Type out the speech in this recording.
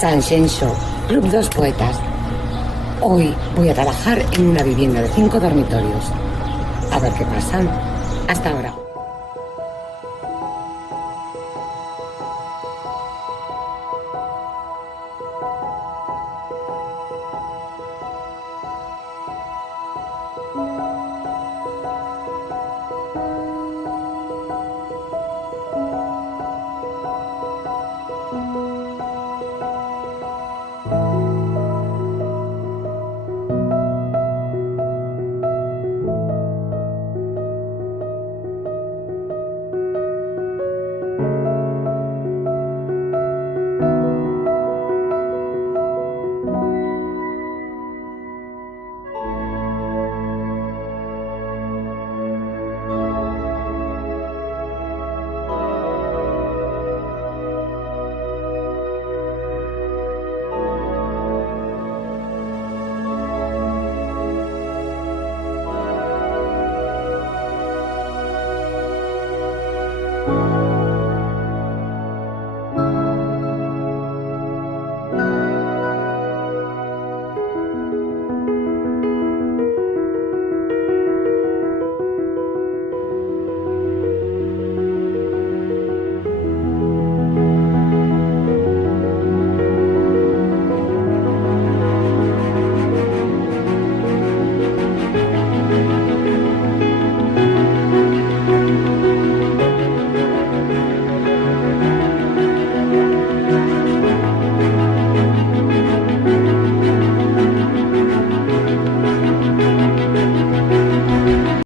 San Xenxo, Club Dos Poetas. Hoy voy a trabajar en una vivienda de 5 dormitorios. A ver qué pasa. Hasta ahora.